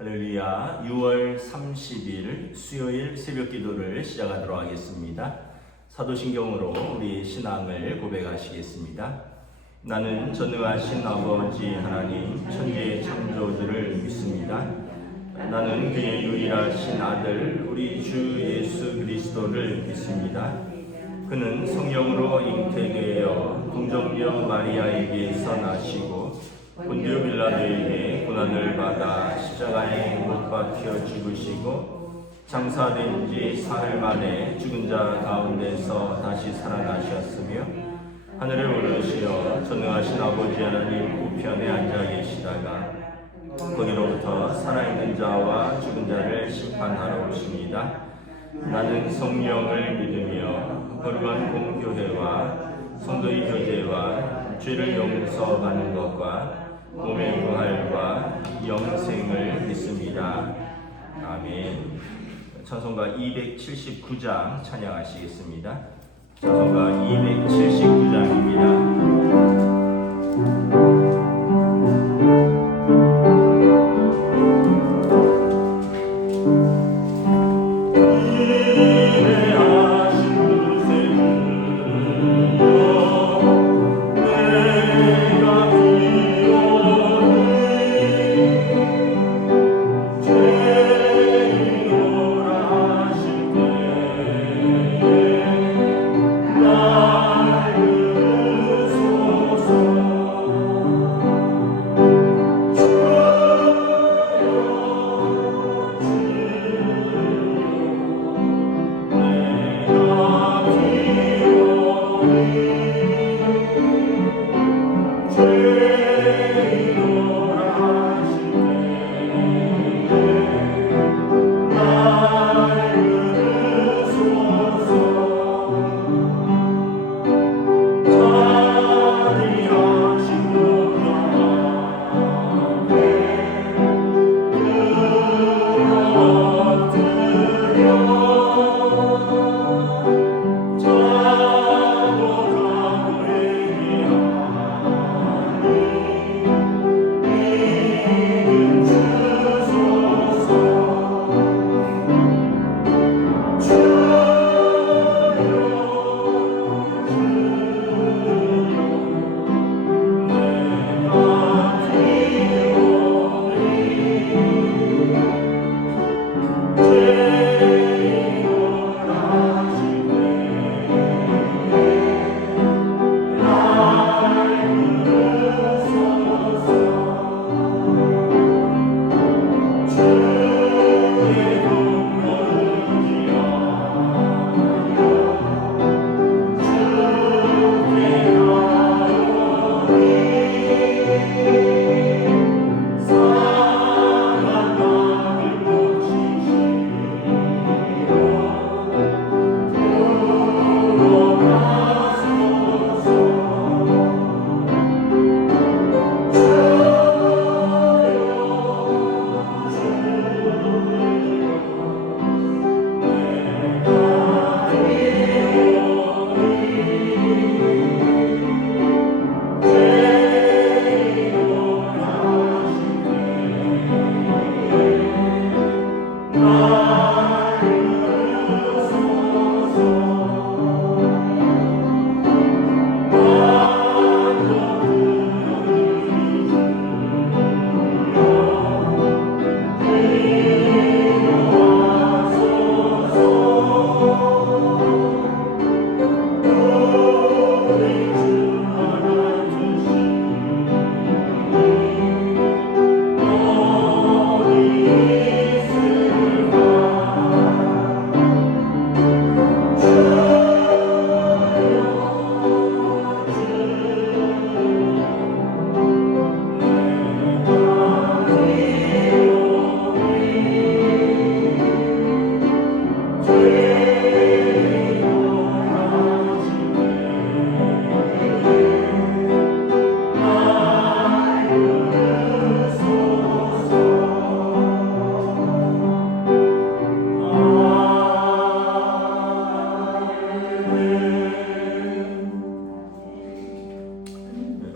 할렐루야. 6월 30일 수요일 새벽 기도를 시작하도록 하겠습니다. 사도신경으로 우리 신앙을 고백하시겠습니다. 나는 전능하신 아버지 하나님 천지의 창조주를 믿습니다. 나는 그의 유일하신 아들 우리 주 예수 그리스도를 믿습니다. 그는 성령으로 잉태되어 동정녀 마리아에게서 나시고 본디오 빌라도에게 고난을 받아 십자가에 못 박혀 죽으시고 장사된 지 사흘 만에 죽은 자 가운데서 다시 살아나셨으며 하늘에 오르시어 전능하신 아버지 하나님 우편에 앉아 계시다가 거기로부터 살아있는 자와 죽은 자를 심판하러 오십니다. 나는 성령을 믿으며 거룩한 공교회와 성도의 교제와 죄를 용서받는 것과 몸의 부활과 영생을 믿습니다. 아멘. 찬송가 279장 찬양하시겠습니다. 찬송가 279장입니다.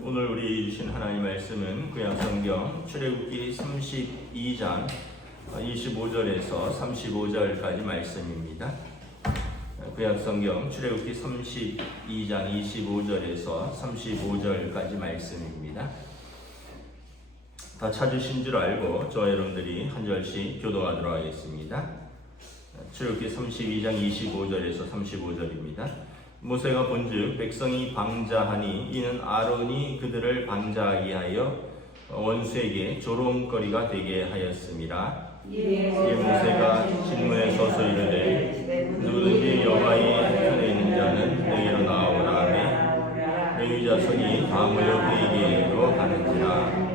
오늘 우리 주신 하나님 말씀은 구약성경 출애굽기 32장 25절에서 35절까지 말씀입니다. 구약성경 출애굽기 32장 25절에서 35절까지 말씀입니다. 다 찾으신 줄 알고 저와 여러분들이 한 절씩 교도하도록 하겠습니다. 출애굽기 32장 25절에서 35절입니다. 모세가 본즉 백성이 방자하니 이는 아론이 그들을 방자하게 하여 원수에게 조롱거리가 되게 하였음이라. 이에 모세가 진문에 서서 이르되 누구든지 여호와의 편에 있는 자는 내게로 나오라 하매 레위 자손이 다 모여 그에게로 가는지라.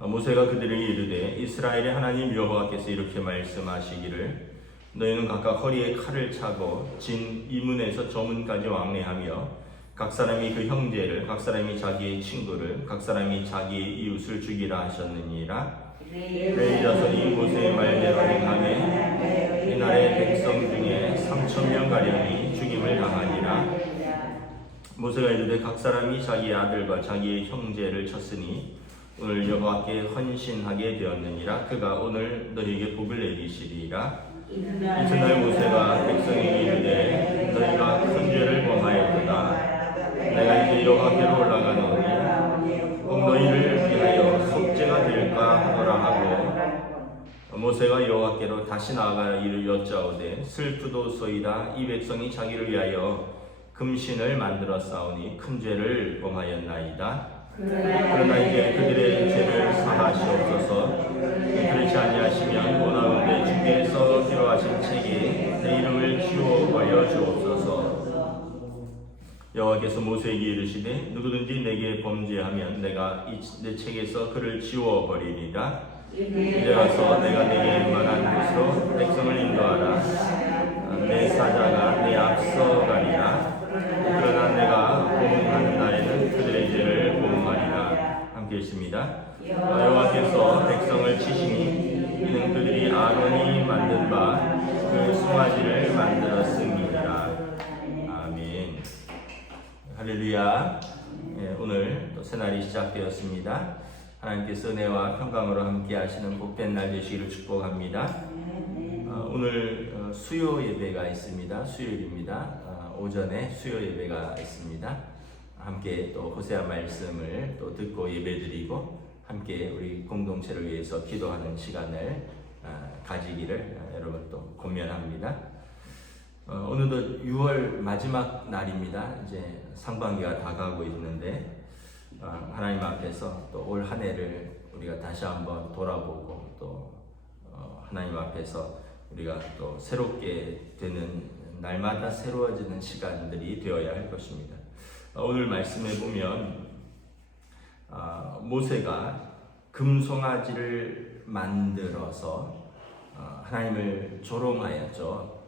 모세가 그들에게 이르되 이스라엘의 하나님 여호와께서 이렇게 말씀하시기를 너희는 각각 허리에 칼을 차고 진 이문에서 저문까지 왕래하며 각 사람이 그 형제를 각 사람이 자기의 친구를 각 사람이 자기의 이웃을 죽이라 하셨느니라. 레위 자손이 모세의 말대로 행하매 이날의 백성 중에 3,000명 가량이 죽임을 당하니라. 모세가 이르되 각 사람이 자기의 아들과 자기의 형제를 쳤으니 오늘 여호와께 헌신하게 되었느니라. 그가 오늘 너희에게 복을 내리시리라. 이튿날 모세가 백성에게 이르되 너희가 큰 죄를 범하였도다. 내가 이제 여호와께로 올라가노니 꼭 너희를 위하여 속죄가 될까 하더라 하고 모세가 여호와께로 다시 나아가 이를 여짜오되 슬프도소이다. 이 백성이 자기를 위하여 금신을 만들어 싸우니 큰 죄를 범하였나이다. 그러나 이제 그들의 죄를 사하시옵소서. 그렇지 아니하시면 원하건대 주께서 기록하신 책에 내 이름을 지워버려 주옵소서. 여호와께서 모세에게 이르시되 누구든지 내게 범죄하면 내가 내 책에서 그를 지워버리리라. 이제 가서 내가 내게 말한 곳으로 백성을 인도하라. 내 사자가 내 앞서 가리라. 그러나 내가 보응하는 날에는 그들의 죄를 보응하리라. 함께 읽습니다. 여호와께서 백성을 치시니 이는 그들이 아론이 만든 바 그 송아지를 만들었음이니라. 아멘. 할렐루야. 오늘 또 새날이 시작되었습니다. 하나님께서 은혜와 평강으로 함께 하시는 복된 날 되시기를 축복합니다. 오늘 수요 예배가 있습니다. 수요일입니다. 오전에 수요 예배가 있습니다. 함께 또 호세아 말씀을 또 듣고 예배드리고 함께 우리 공동체를 위해서 기도하는 시간을 가지기를 여러분 또 권면합니다. 오늘도 6월 마지막 날입니다. 이제 상반기가 다가오고 있는데 하나님 앞에서 또 올 한 해를 우리가 다시 한번 돌아보고 또 하나님 앞에서 우리가 또 새롭게 되는 날마다 새로워지는 시간들이 되어야 할 것입니다. 오늘 말씀에 보면 모세가 금송아지를 만들어서 하나님을 조롱하였죠.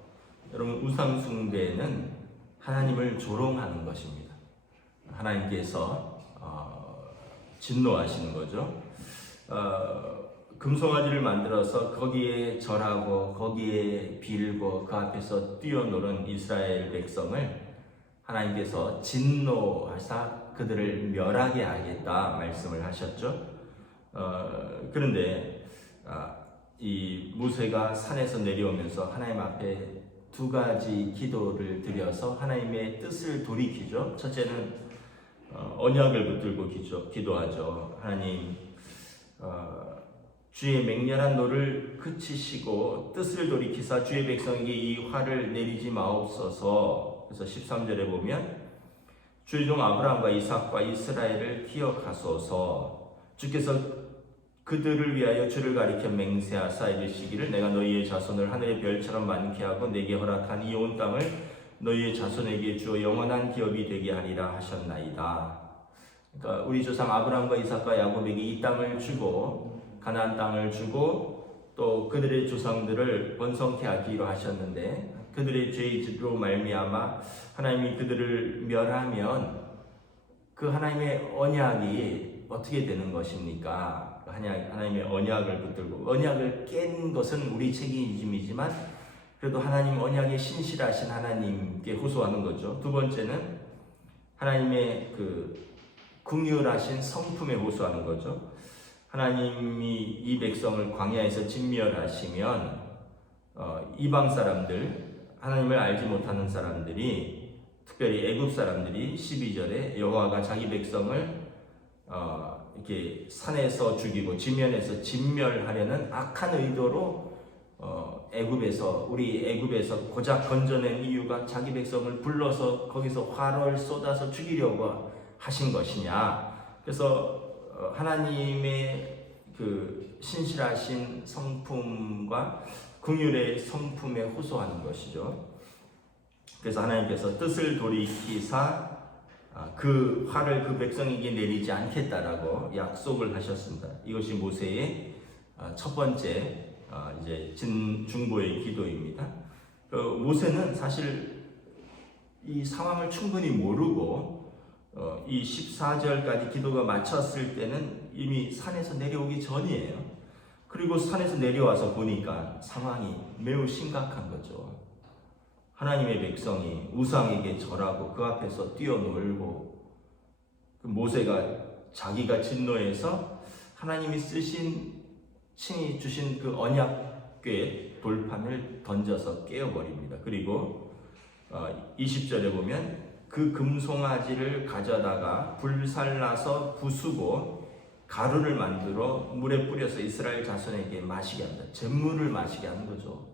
여러분, 우상 숭배는 하나님을 조롱하는 것입니다. 하나님께서 진노하시는 거죠. 금송아지를 만들어서 거기에 절하고 거기에 빌고 그 앞에서 뛰어노는 이스라엘 백성을 하나님께서 진노하사 그들을 멸하게 하겠다 말씀을 하셨죠. 그런데 이 모세가 산에서 내려오면서 하나님 앞에 두 가지 기도를 드려서 하나님의 뜻을 돌이키죠. 첫째는 언약을 붙들고 기도하죠. 하나님, 주의 맹렬한 노를 그치시고 뜻을 돌이키사 주의 백성에게 이 화를 내리지 마옵소서. 그래서 13절에 보면 주의 종 아브라함과 이삭과 이스라엘을 기억하소서. 주께서 그들을 위하여 주를 가리켜 맹세하사 이르시기를 내가 너희의 자손을 하늘의 별처럼 많게 하고 내게 허락한 이 온 땅을 너희의 자손에게 주어 영원한 기업이 되게 하리라 하셨나이다. 그러니까 우리 조상 아브라함과 이삭과 야곱에게 이 땅을 주고 가나안 땅을 주고 또 그들의 조상들을 번성케 하기로 하셨는데 그들의 죄로 말미암아 하나님이 그들을 멸하면 그 하나님의 언약이 어떻게 되는 것입니까? 하나님의 언약을 붙들고 언약을 깬 것은 우리 책임이지만 그래도 하나님 언약에 신실하신 하나님께 호소하는 거죠. 두 번째는 하나님의 그 긍휼하신 성품에 호소하는 거죠. 하나님이 이 백성을 광야에서 진멸하시면 이방 사람들, 하나님을 알지 못하는 사람들이, 특별히 애굽 사람들이 12절에 여호와가 자기 백성을 이렇게 산에서 죽이고 지면에서 진멸하려는 악한 의도로 우리 애굽에서 고작 건져낸 이유가 자기 백성을 불러서 거기서 화를 쏟아서 죽이려고 하신 것이냐. 그래서 하나님의 그 신실하신 성품과 긍휼의 성품에 호소하는 것이죠. 그래서 하나님께서 뜻을 돌이키사 그 화를 그 백성에게 내리지 않겠다라고 약속을 하셨습니다. 이것이 모세의 첫 번째 이제 중보의 기도입니다. 모세는 사실 이 상황을 충분히 모르고 이 14절까지 기도가 마쳤을 때는 이미 산에서 내려오기 전이에요. 그리고 산에서 내려와서 보니까 상황이 매우 심각한 거죠. 하나님의 백성이 우상에게 절하고 그 앞에서 뛰어놀고, 모세가 자기가 진노해서 하나님이 친히 주신 그 언약궤 돌판을 던져서 깨어버립니다. 그리고 20절에 보면 그 금송아지를 가져다가 불살라서 부수고 가루를 만들어 물에 뿌려서 이스라엘 자손에게 마시게 합니다. 잿물을 마시게 하는 거죠.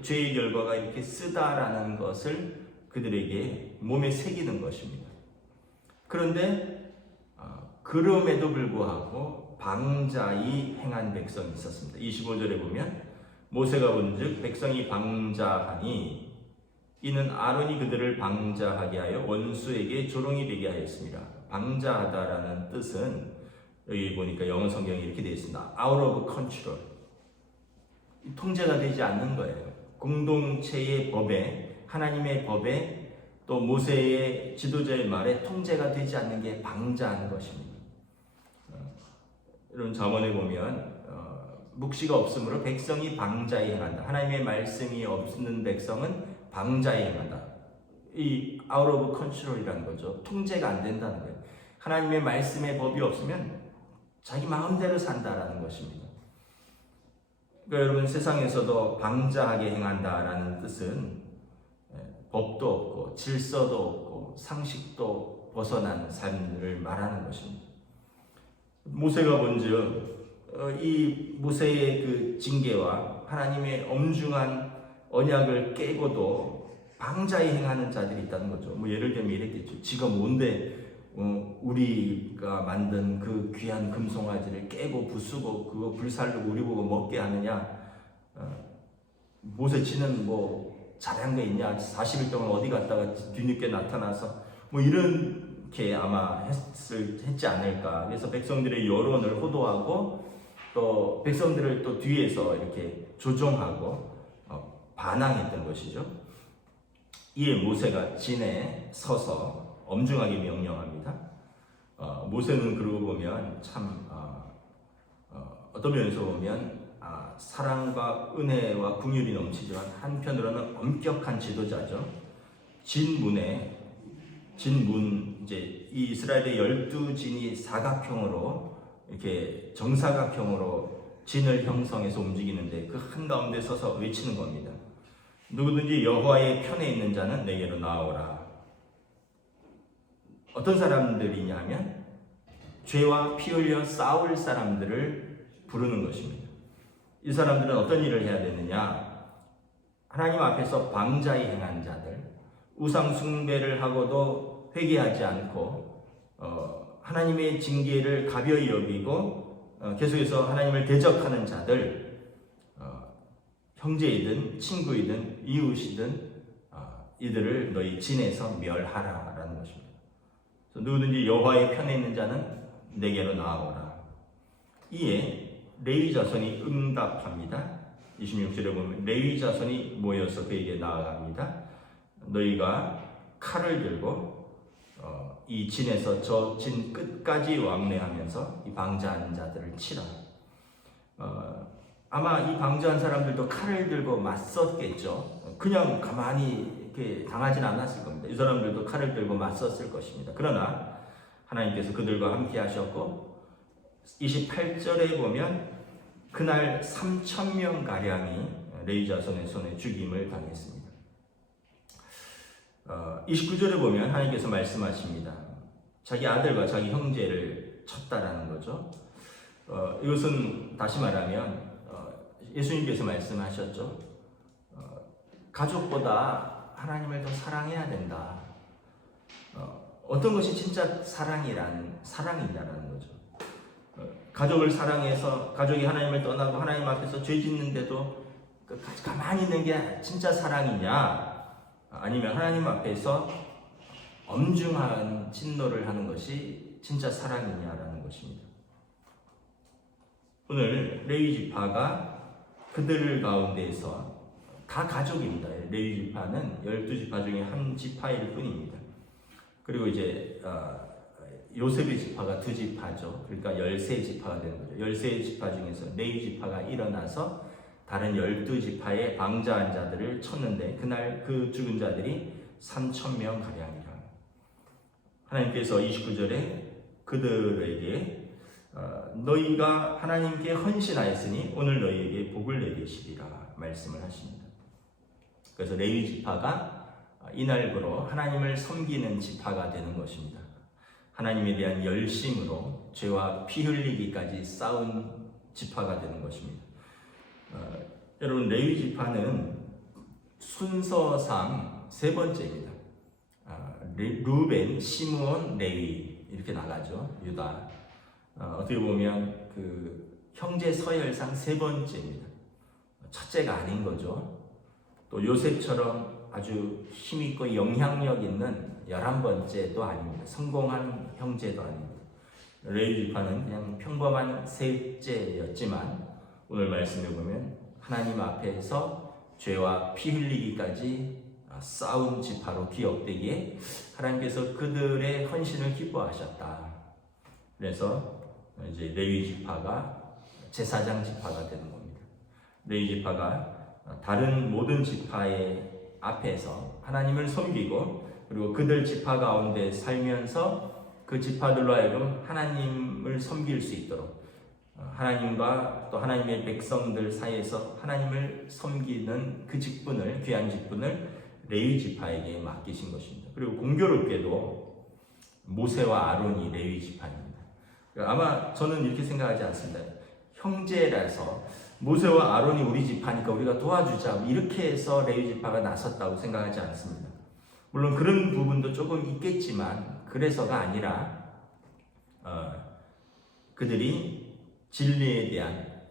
죄의 결과가 이렇게 쓰다라는 것을 그들에게 몸에 새기는 것입니다. 그런데 그럼에도 불구하고 방자히 행한 백성이 있었습니다. 25절에 보면 모세가 본즉 백성이 방자하니 이는 아론이 그들을 방자하게 하여 원수에게 조롱이 되게 하였습니다. 방자하다라는 뜻은 여기 보니까 영어 성경에 이렇게 되어 있습니다. Out of control. 통제가 되지 않는 거예요. 공동체의 법에, 하나님의 법에, 또 모세의 지도자의 말에 통제가 되지 않는 게 방자하는 것입니다. 여러분 잠언에 보면 묵시가 없으므로 백성이 방자히 행한다. 하나님의 말씀이 없는 백성은 방자히 행한다. 이 out of control이라는 거죠. 통제가 안 된다는 거예요. 하나님의 말씀의 법이 없으면 자기 마음대로 산다라는 것입니다. 그러니까 여러분 세상에서도 방자하게 행한다라는 뜻은 법도 없고 질서도 없고 상식도 벗어난 삶을 말하는 것입니다. 모세가 본즉 이 모세의 그 징계와 하나님의 엄중한 언약을 깨고도 방자히 행하는 자들이 있다는 거죠. 예를 들면 이랬겠죠. 지가 뭔데 우리가 만든 그 귀한 금송아지를 깨고 부수고 그거 불살로 우리 보고 먹게 하느냐. 모세 지는 잘한 게 있냐. 40일 동안 어디 갔다가 뒤늦게 나타나서 이렇게 아마 했지 않을까. 그래서 백성들의 여론을 호도하고 또 백성들을 또 뒤에서 이렇게 조종하고 반항했던 것이죠. 이에 모세가 진에 서서 엄중하게 명령합니다. 모세는 그러고 보면 참 어떤 면에서 보면 사랑과 은혜와 긍휼이 넘치지만 한편으로는 엄격한 지도자죠. 진문 이제 이 이스라엘의 12진이 사각형으로 이렇게 정사각형으로 진을 형성해서 움직이는데 그 한가운데 서서 외치는 겁니다. 누구든지 여호와의 편에 있는 자는 내게로 나오라. 어떤 사람들이냐면 죄와 피 흘려 싸울 사람들을 부르는 것입니다. 이 사람들은 어떤 일을 해야 되느냐? 하나님 앞에서 방자히 행한 자들, 우상 숭배를 하고도 회개하지 않고 하나님의 징계를 가벼이 여기고 계속해서 하나님을 대적하는 자들, 형제이든 친구이든 이웃이든 이들을 너희 진에서 멸하라라는 것입니다. 누구든지 여호와의 편에 있는 자는 내게로 나아오라. 이에 레위 자손이 응답합니다. 26절에 보면 레위 자손이 모여서 그에게 나아갑니다. 너희가 칼을 들고 이 진에서 저 진 끝까지 왕래하면서 이 방자한 자들을 치라. 아마 이 방자한 사람들도 칼을 들고 맞섰겠죠. 그냥 가만히 이렇게 당하진 않았을 겁니다. 이 사람들도 칼을 들고 맞섰을 것입니다. 그러나 하나님께서 그들과 함께 하셨고 28절에 보면 그날 3,000명 가량이 레위 자손의 손에 죽임을 당했습니다. 29절에 보면 하나님께서 말씀하십니다. 자기 아들과 자기 형제를 쳤다라는 거죠. 이것은 다시 말하면 예수님께서 말씀하셨죠. 가족보다 하나님을 더 사랑해야 된다. 어떤 것이 진짜 사랑이냐라는 거죠. 가족을 사랑해서 가족이 하나님을 떠나고 하나님 앞에서 죄 짓는데도 가만히 있는 게 진짜 사랑이냐? 아니면 하나님 앞에서 엄중한 진노를 하는 것이 진짜 사랑이냐라는 것입니다. 오늘 레위 지파가 그들 가운데에서 다 가족입니다. 레위 지파는 12지파 중에 한 지파일 뿐입니다. 그리고 이제 요셉의 지파가 2지파죠. 그러니까 13지파가 되는 거죠. 13지파 중에서 레위 지파가 일어나서 다른 12지파의 방자한 자들을 쳤는데 그날 그 죽은 자들이 3,000명 가량이라. 하나님께서 29절에 그들에게 너희가 하나님께 헌신하였으니 오늘 너희에게 복을 내리시리라 말씀을 하십니다. 그래서 레위 지파가 이날부로 하나님을 섬기는 지파가 되는 것입니다. 하나님에 대한 열심으로 죄와 피 흘리기까지 싸운 지파가 되는 것입니다. 여러분, 레위 지파는 순서상 세 번째입니다. 루벤, 시므온, 레위 이렇게 나가죠. 유다. 어떻게 보면 그 형제 서열상 세 번째입니다. 첫째가 아닌 거죠. 또 요셉처럼 아주 힘있고 영향력 있는 11번째도 아닙니다. 성공한 형제도 아닙니다. 레위 지파는 그냥 평범한 셋째였지만 오늘 말씀해 보면 하나님 앞에서 죄와 피 흘리기까지 싸운 지파로 기억되기에 하나님께서 그들의 헌신을 기뻐하셨다. 그래서 이제 레위 지파가 제사장 지파가 되는 겁니다. 레위 지파가 다른 모든 지파의 앞에서 하나님을 섬기고 그리고 그들 지파 가운데 살면서 그 지파들로 하여금 하나님을 섬길 수 있도록 하나님과 또 하나님의 백성들 사이에서 하나님을 섬기는 그 직분을, 귀한 직분을 레위 지파에게 맡기신 것입니다. 그리고 공교롭게도 모세와 아론이 레위 지파입니다. 아마 저는 이렇게 생각하지 않습니다. 형제라서 모세와 아론이 우리 지파니까 우리가 도와주자 이렇게 해서 레위 지파가 나섰다고 생각하지 않습니다. 물론 그런 부분도 조금 있겠지만 그래서가 아니라 그들이 진리에 대한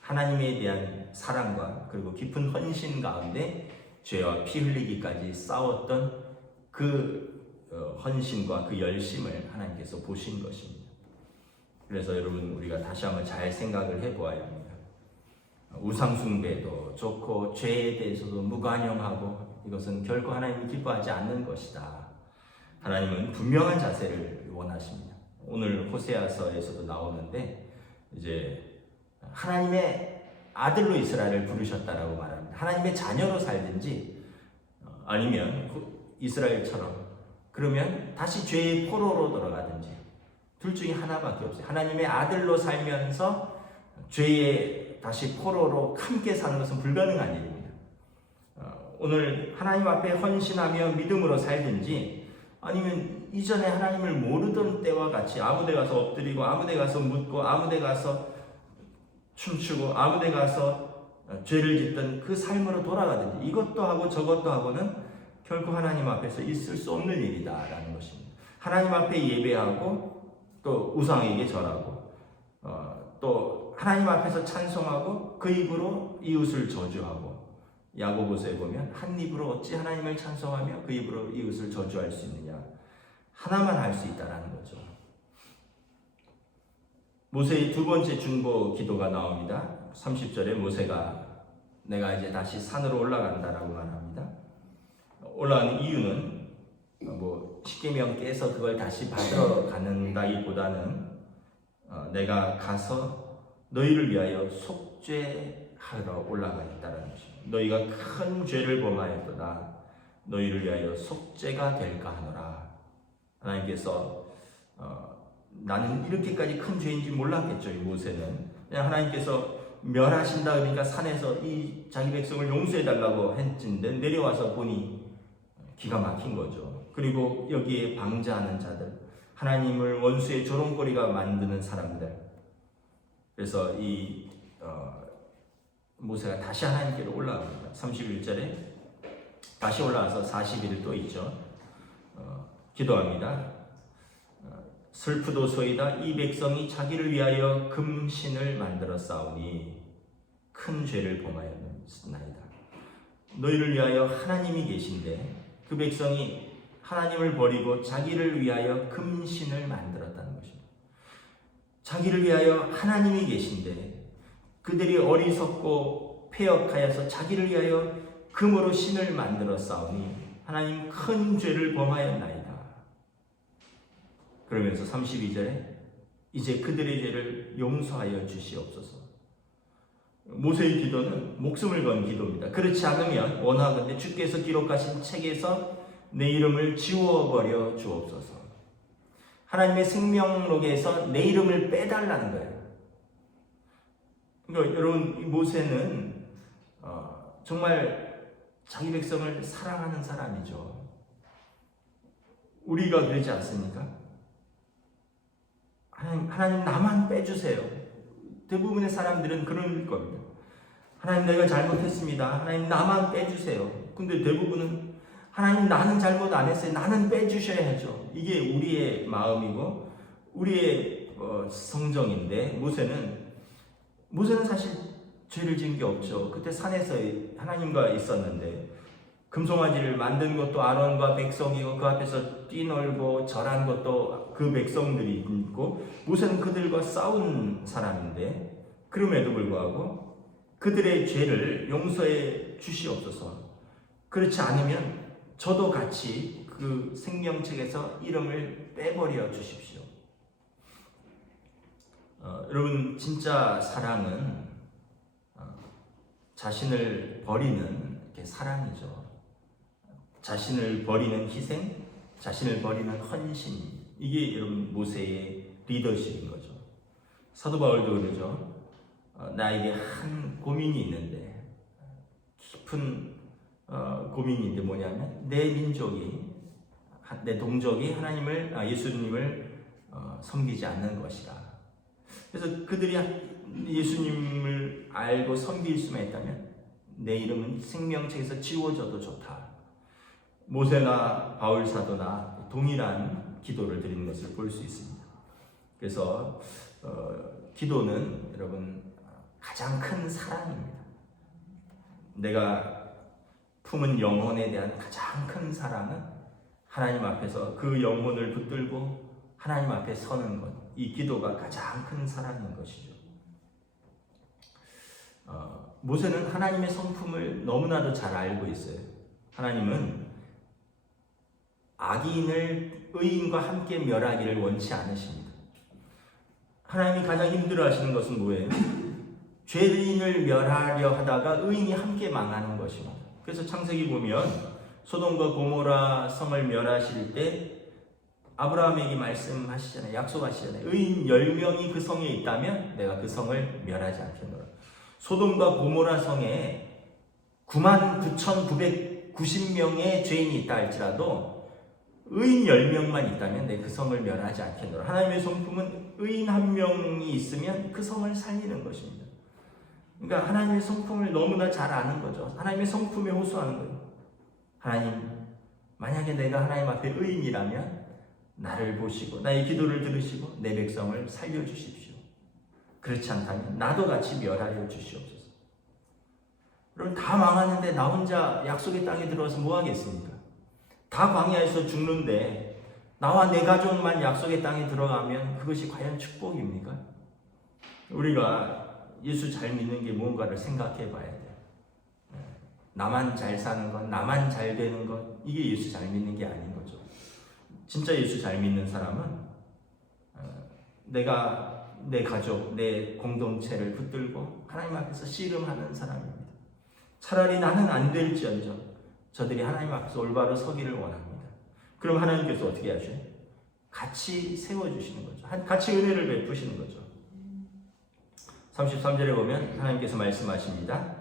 하나님에 대한 사랑과 그리고 깊은 헌신 가운데 죄와 피 흘리기까지 싸웠던 그 헌신과 그 열심을 하나님께서 보신 것입니다. 그래서 여러분 우리가 다시 한번 잘 생각을 해보아야 합니다. 우상숭배도 좋고 죄에 대해서도 무관용하고 이것은 결코 하나님이 기뻐하지 않는 것이다. 하나님은 분명한 자세를 원하십니다. 오늘 호세아서에서도 나오는데 이제 하나님의 아들로 이스라엘을 부르셨다라고 말합니다. 하나님의 자녀로 살든지 아니면 이스라엘처럼 그러면 다시 죄의 포로로 돌아가든지 둘 중에 하나밖에 없어요. 하나님의 아들로 살면서 죄의 다시 포로로 함께 사는 것은 불가능한 일입니다. 오늘 하나님 앞에 헌신하며 믿음으로 살든지 아니면 이전에 하나님을 모르던 때와 같이 아무데 가서 엎드리고 아무데 가서 묻고 아무데 가서 춤추고 아무데 가서 죄를 짓던 그 삶으로 돌아가든지 이것도 하고 저것도 하고는 결코 하나님 앞에서 있을 수 없는 일이다라는 것입니다. 하나님 앞에 예배하고 또 우상에게 절하고 또 하나님 앞에서 찬송하고 그 입으로 이웃을 저주하고 야고보서에 보면 한 입으로 어찌 하나님을 찬송하며 그 입으로 이웃을 저주할 수 있느냐. 하나만 할 수 있다라는 거죠. 모세의 두 번째 중보 기도가 나옵니다. 30절에 모세가 내가 이제 다시 산으로 올라간다라고 말합니다. 올라가는 이유는 십계명 깨서 그걸 다시 받으러 가는다기보다는 내가 가서 너희를 위하여 속죄하러 올라가겠다라는 것입니다. 너희가 큰 죄를 범하였도다. 너희를 위하여 속죄가 될까 하노라. 하나님께서 나는 이렇게까지 큰 죄인지 몰랐겠죠. 이 모세는 그냥 하나님께서 멸하신다 그러니까 산에서 이 자기 백성을 용서해 달라고 했는데 내려와서 보니 기가 막힌 거죠. 그리고 여기에 방자하는 자들, 하나님을 원수의 조롱거리가 만드는 사람들. 그래서 이 모세가 다시 하나님께로 올라갑니다. 31절에 다시 올라와서 40일 또 있죠. 기도합니다. 슬프도소이다. 이 백성이 자기를 위하여 금신을 만들어 싸우니 큰 죄를 범하였나이다. 너희를 위하여 하나님이 계신데 그 백성이 하나님을 버리고 자기를 위하여 금신을 만들었다는 것입니다. 자기를 위하여 하나님이 계신데 그들이 어리석고 패역하여서 자기를 위하여 금으로 신을 만들어 싸우니 하나님 큰 죄를 범하였나이다. 그러면서 32절에 이제 그들의 죄를 용서하여 주시옵소서. 모세의 기도는 목숨을 건 기도입니다. 그렇지 않으면 원하건대 주께서 기록하신 책에서 내 이름을 지워버려 주옵소서. 하나님의 생명록에서 내 이름을 빼달라는 거예요. 그러니까 여러분, 모세는 정말 자기 백성을 사랑하는 사람이죠. 우리가 그러지 않습니까? 하나님 나만 빼주세요. 대부분의 사람들은 그럴 겁니다. 하나님 내가 잘못했습니다. 하나님 나만 빼주세요. 근데 대부분은 하나님 나는 잘못 안 했어요. 나는 빼주셔야죠. 이게 우리의 마음이고 우리의 성정인데 모세는 사실 죄를 지은 게 없죠. 그때 산에서 하나님과 있었는데 금송아지를 만든 것도 아론과 백성이고 그 앞에서 뛰놀고 절한 것도 그 백성들이 있고 모세는 그들과 싸운 사람인데 그럼에도 불구하고 그들의 죄를 용서해 주시옵소서. 그렇지 않으면 저도 같이 그 생명책에서 이름을 빼버려 주십시오. 여러분, 진짜 사랑은 자신을 버리는 사랑이죠. 자신을 버리는 희생, 자신을 버리는 헌신, 이게 여러분 모세의 리더십인 거죠. 사도 바울도 그러죠. 나에게 한 고민이 있는데, 깊은 고민인데 뭐냐면 내 민족이, 내 동족이 예수님을 섬기지 않는 것이다. 그래서 그들이 예수님을 알고 섬길 수만 있다면 내 이름은 생명책에서 지워져도 좋다. 모세나 바울 사도나 동일한 기도를 드리는 것을 볼 수 있습니다. 그래서 기도는 여러분 가장 큰 사랑입니다. 내가 품은 영혼에 대한 가장 큰 사랑은 하나님 앞에서 그 영혼을 붙들고 하나님 앞에 서는 것, 이 기도가 가장 큰 사랑인 것이죠. 모세는 하나님의 성품을 너무나도 잘 알고 있어요. 하나님은 악인을 의인과 함께 멸하기를 원치 않으십니다. 하나님이 가장 힘들어하시는 것은 뭐예요? 죄인을 멸하려 하다가 의인이 함께 망하는 것입니다. 그래서 창세기 보면 소돔과 고모라 성을 멸하실 때 아브라함에게 말씀하시잖아요. 약속하시잖아요. 의인 10명이 그 성에 있다면 내가 그 성을 멸하지 않겠노라. 소돔과 고모라 성에 99,990명의 죄인이 있다 할지라도 의인 10명만 있다면 내 그 성을 멸하지 않겠노라. 하나님의 성품은 의인 1명이 있으면 그 성을 살리는 것입니다. 그러니까 하나님의 성품을 너무나 잘 아는 거죠. 하나님의 성품에 호소하는 거예요. 하나님, 만약에 내가 하나님 앞에 의인이라면 나를 보시고 나의 기도를 들으시고 내 백성을 살려주십시오. 그렇지 않다면 나도 같이 멸하여 주시옵소서. 여러분, 다 망하는데 나 혼자 약속의 땅에 들어와서 뭐 하겠습니까? 다 광야에서 죽는데 나와 내 가족만 약속의 땅에 들어가면 그것이 과연 축복입니까? 우리가 예수 잘 믿는 게 뭔가를 생각해 봐야 돼요. 나만 잘 사는 것, 나만 잘 되는 것, 이게 예수 잘 믿는 게 아닌 거죠. 진짜 예수 잘 믿는 사람은 내가 내 가족, 내 공동체를 붙들고 하나님 앞에서 씨름하는 사람입니다. 차라리 나는 안 될지언정 저들이 하나님 앞에서 올바로 서기를 원합니다. 그럼 하나님께서 어떻게 하셔요? 같이 세워주시는 거죠. 같이 은혜를 베푸시는 거죠. 33절에 보면 하나님께서 말씀하십니다.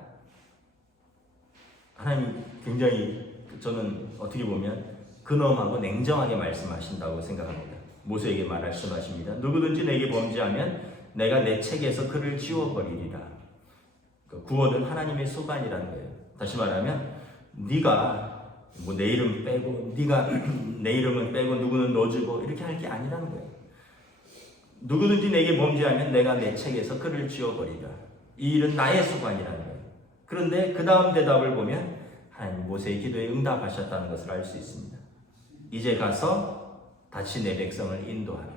하나님 굉장히 저는 어떻게 보면 근엄하고 냉정하게 말씀하신다고 생각합니다. 모세에게 말씀하십니다. 누구든지 내게 범죄하면 내가 내 책에서 그를 지워버리리라. 구원은 하나님의 소관이라는 거예요. 다시 말하면 네가 뭐 내 이름 빼고 네가 내 이름은 빼고 누구는 넣어주고 이렇게 할 게 아니라는 거예요. 누구든지 내게 범죄하면 내가 내 책에서 그를 지워버리리라. 이 일은 나의 소관이라는 거예요. 그런데 그 다음 대답을 보면 하나님 모세의 기도에 응답하셨다는 것을 알 수 있습니다. 이제 가서 다시 내 백성을 인도하라.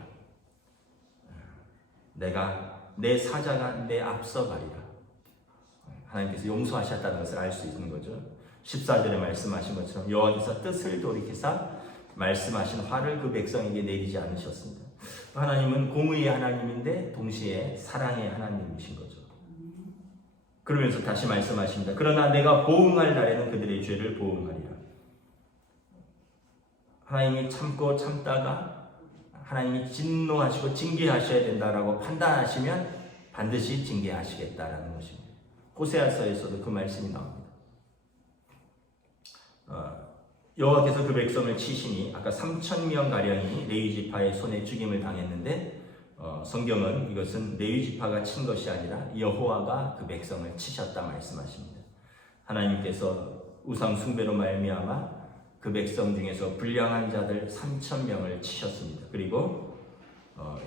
내가 내 사자가 내 앞서 가리라. 하나님께서 용서하셨다는 것을 알 수 있는 거죠. 14절에 말씀하신 것처럼 여호와께서 뜻을 돌이키사 말씀하신 화를 그 백성에게 내리지 않으셨습니다. 하나님은 공의의 하나님인데 동시에 사랑의 하나님이신 거죠. 그러면서 다시 말씀하십니다. 그러나 내가 보응할 날에는 그들의 죄를 보응하리라. 하나님이 참고 참다가 하나님이 진노하시고 징계하셔야 된다라고 판단하시면 반드시 징계하시겠다라는 것입니다. 호세아서에서도 그 말씀이 나옵니다. 여호와께서 그 백성을 치시니 아까 3,000명 가량이 레위 지파의 손에 죽임을 당했는데 성경은 이것은 레위 지파가 친 것이 아니라 여호와가 그 백성을 치셨다 말씀하십니다. 하나님께서 우상 숭배로 말미암아 그 백성 중에서 불량한 자들 3,000명을 치셨습니다. 그리고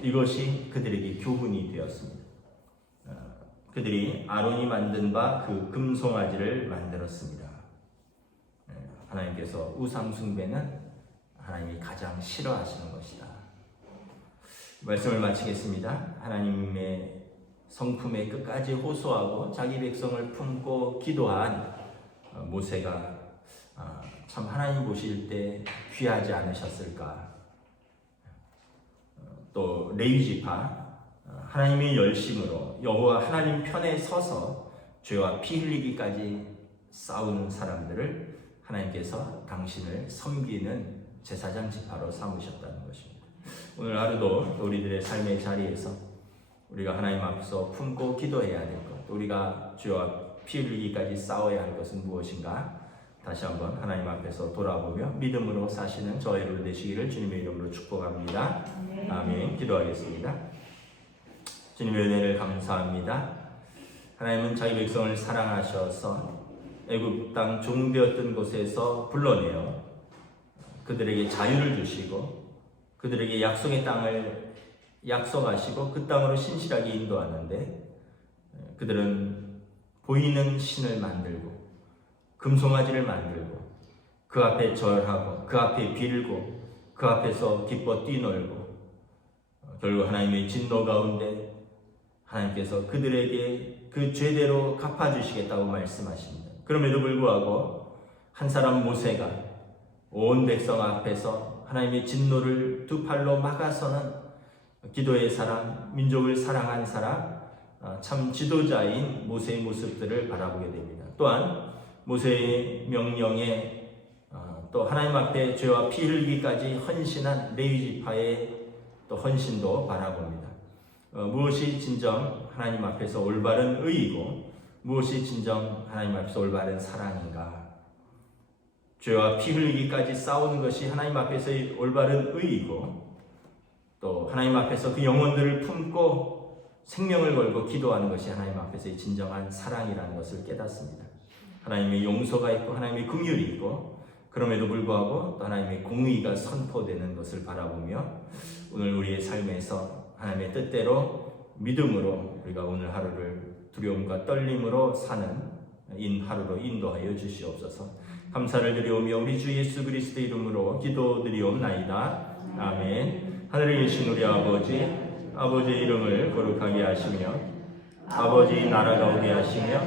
이것이 그들에게 교훈이 되었습니다. 그들이 아론이 만든 바 그 금송아지를 만들었습니다. 하나님께서 우상 숭배는 하나님이 가장 싫어하시는 것이다. 말씀을 마치겠습니다. 하나님의 성품에 끝까지 호소하고 자기 백성을 품고 기도한 모세가 참 하나님 보실 때 귀하지 않으셨을까. 또 레위 지파 하나님의 열심으로 여호와 하나님 편에 서서 죄와 피 흘리기까지 싸우는 사람들을 하나님께서 당신을 섬기는 제사장 지파로 삼으셨다는 것입니다. 오늘 하루도 우리들의 삶의 자리에서 우리가 하나님 앞에서 품고 기도해야 될 것, 우리가 죄와 피 흘리기까지 싸워야 할 것은 무엇인가? 다시 한번 하나님 앞에서 돌아보며 믿음으로 사시는 저의 하루 되시기를 주님의 이름으로 축복합니다. 아멘. 기도하겠습니다. 주님의 은혜를 감사합니다. 하나님은 자기 백성을 사랑하셔서 애굽 땅 종되었던 곳에서 불러내어 그들에게 자유를 주시고 그들에게 약속의 땅을 약속하시고 그 땅으로 신실하게 인도하는데 그들은 보이는 신을 만들고 금송아지를 만들고 그 앞에 절하고 그 앞에 빌고 그 앞에서 기뻐 뛰놀고 결국 하나님의 진노 가운데 하나님께서 그들에게 그 죄대로 갚아주시겠다고 말씀하십니다. 그럼에도 불구하고 한 사람 모세가 온 백성 앞에서 하나님의 진노를 두 팔로 막아서는 기도의 사람, 민족을 사랑한 사람, 참 지도자인 모세의 모습들을 바라보게 됩니다. 또한 모세의 명령에 또 하나님 앞에 죄와 피 흘리기까지 헌신한 레위 지파의 또 헌신도 바라봅니다. 무엇이 진정 하나님 앞에서 올바른 의이고 무엇이 진정 하나님 앞에서 올바른 사랑인가? 죄와 피 흘리기까지 싸우는 것이 하나님 앞에서의 올바른 의이고 또 하나님 앞에서 그 영혼들을 품고 생명을 걸고 기도하는 것이 하나님 앞에서의 진정한 사랑이라는 것을 깨닫습니다. 하나님의 용서가 있고 하나님의 긍휼이 있고 그럼에도 불구하고 또 하나님의 공의가 선포되는 것을 바라보며 오늘 우리의 삶에서 하나님의 뜻대로 믿음으로 우리가 오늘 하루를 두려움과 떨림으로 사는 하루로 인도하여 주시옵소서. 감사를 드리오며 우리 주 예수 그리스도 이름으로 기도드리옵나이다. 아멘. 하늘에 계신 우리 아버지의 이름을 거룩하게 하시며 아버지의 나라가 오게 하시며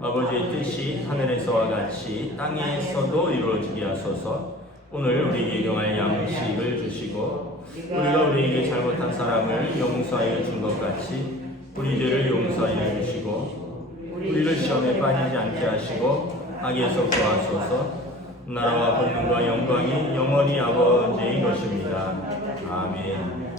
아버지의 뜻이 하늘에서와 같이 땅에서도 이루어지게 하소서. 오늘 우리에게 경할 양식을 주시고 우리가 우리에게 잘못한 사람을 용서하여 준 것 같이 우리 죄를 용서하여 주시고 우리를 시험에 빠지지 않게 하시고 악에서 구하소서. 나라와 권능과 영광이 영원히 아버지의 것입니다. 아멘.